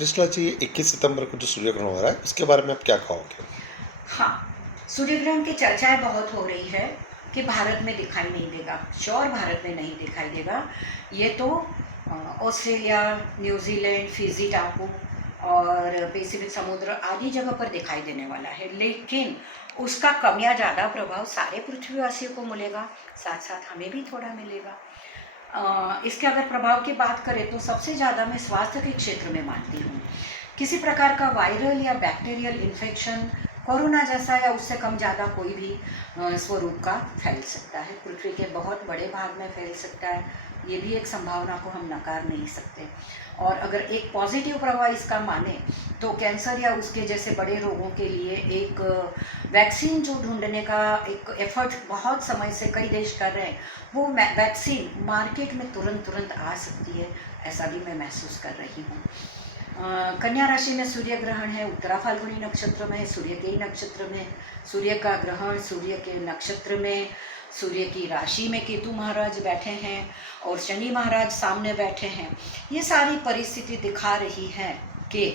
कृष्णा जी, 21 सितंबर को जो सूर्य ग्रहण हो रहा है, उसके बारे में आप क्या कहोगे? हाँ, सूर्य ग्रहण की चर्चाएँ बहुत हो रही है कि भारत में दिखाई नहीं देगा, श्योर भारत में नहीं दिखाई देगा। ये तो ऑस्ट्रेलिया, न्यूज़ीलैंड, फिजी टापू और पैसिफिक समुद्र आदि जगह पर दिखाई देने वाला है, लेकिन उसका कम या ज़्यादा प्रभाव सारे पृथ्वीवासियों को मिलेगा, साथ-साथ हमें भी थोड़ा मिलेगा। इसके अगर प्रभाव की बात करें तो सबसे ज़्यादा मैं स्वास्थ्य के क्षेत्र में मानती हूँ। किसी प्रकार का वायरल या बैक्टीरियल इन्फेक्शन, कोरोना जैसा या उससे कम ज़्यादा कोई भी स्वरूप का फैल सकता है, पृथ्वी के बहुत बड़े भाग में फैल सकता है। ये भी एक संभावना को हम नकार नहीं सकते। और अगर एक पॉजिटिव प्रभाव इसका माने तो कैंसर या उसके जैसे बड़े रोगों के लिए एक वैक्सीन जो ढूंढने का एक एफर्ट बहुत समय से कई देश कर रहे हैं, वो वैक्सीन मार्केट में तुरंत तुरंत आ सकती है, ऐसा भी मैं महसूस कर रही हूँ। कन्या राशि में सूर्य ग्रहण है, उत्तरा फाल्गुनी नक्षत्र में है, सूर्य के ही नक्षत्र में। सूर्य का ग्रहण सूर्य के नक्षत्र में, सूर्य की राशि में केतु महाराज बैठे हैं और शनि महाराज सामने बैठे हैं। ये सारी परिस्थिति दिखा रही है कि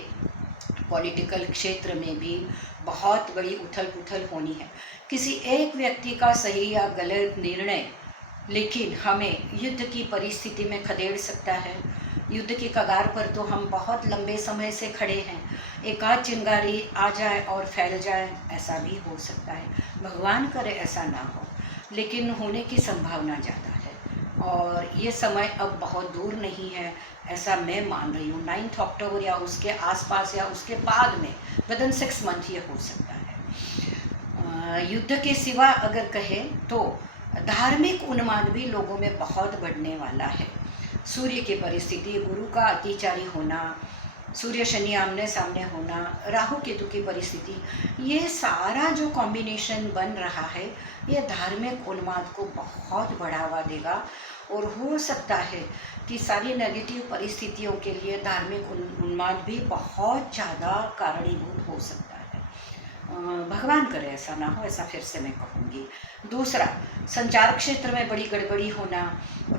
पॉलिटिकल क्षेत्र में भी बहुत बड़ी उथल पुथल होनी है। किसी एक व्यक्ति का सही या गलत निर्णय लेकिन हमें युद्ध की परिस्थिति में खदेड़ सकता है। युद्ध की कगार पर तो हम बहुत लंबे समय से खड़े हैं, एक आध चिंगारी आ जाए और फैल जाए, ऐसा भी हो सकता है। भगवान करे ऐसा ना हो, लेकिन होने की संभावना ज़्यादा है और ये समय अब बहुत दूर नहीं है, ऐसा मैं मान रही हूँ। 9 अक्टूबर या उसके आसपास या उसके बाद में विदिन 6 मंथ ये हो सकता है। युद्ध के सिवा अगर कहें तो धार्मिक उन्माद भी लोगों में बहुत बढ़ने वाला है। सूर्य की परिस्थिति, गुरु का अतिचारी होना, सूर्य शनि आमने सामने होना, राहु केतु की परिस्थिति, ये सारा जो कॉम्बिनेशन बन रहा है, ये धार्मिक उन्माद को बहुत बढ़ावा देगा और हो सकता है कि सारी नेगेटिव परिस्थितियों के लिए धार्मिक उन्माद भी बहुत ज़्यादा कारणीभूत हो सकता है। भगवान करे ऐसा ना हो, ऐसा फिर से मैं कहूँगी। दूसरा, संचार क्षेत्र में बड़ी गड़बड़ी होना,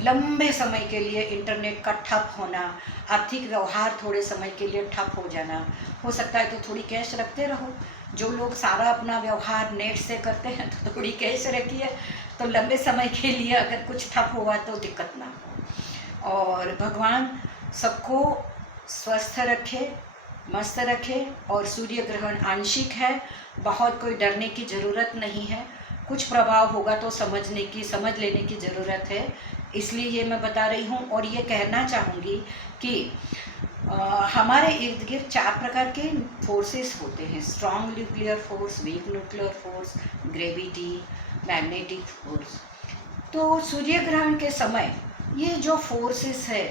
लंबे समय के लिए इंटरनेट का ठप होना, आर्थिक व्यवहार थोड़े समय के लिए ठप हो जाना। हो सकता है तो थोड़ी कैश रखते रहो। जो लोग सारा अपना व्यवहार नेट से करते हैं तो थोड़ी कैश रखिए, तो लंबे समय के लिए अगर कुछ ठप हुआ तो दिक्कत ना हो। और भगवान सबको स्वस्थ रखे, मस्त रखे। और सूर्य ग्रहण आंशिक है, बहुत कोई डरने की ज़रूरत नहीं है। कुछ प्रभाव होगा तो समझ लेने की ज़रूरत है, इसलिए ये मैं बता रही हूँ। और ये कहना चाहूँगी कि हमारे इर्द गिर्द 4 प्रकार के फोर्सेस होते हैं: strong nuclear force, weak nuclear force, gravity, magnetic force. तो सूर्य ग्रहण के समय ये जो फोर्सेस है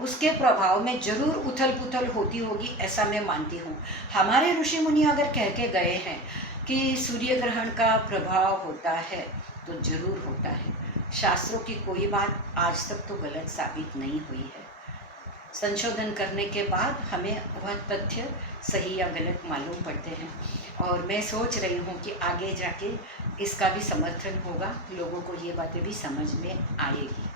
उसके प्रभाव में जरूर उथल पुथल होती होगी, ऐसा मैं मानती हूँ। हमारे ऋषि मुनि अगर कह के गए हैं कि सूर्य ग्रहण का प्रभाव होता है तो जरूर होता है। शास्त्रों की कोई बात आज तक तो गलत साबित नहीं हुई है। संशोधन करने के बाद हमें वह तथ्य सही या गलत मालूम पड़ते हैं और मैं सोच रही हूँ कि आगे जाके इसका भी समर्थन होगा, लोगों को ये बातें भी समझ में आएगी।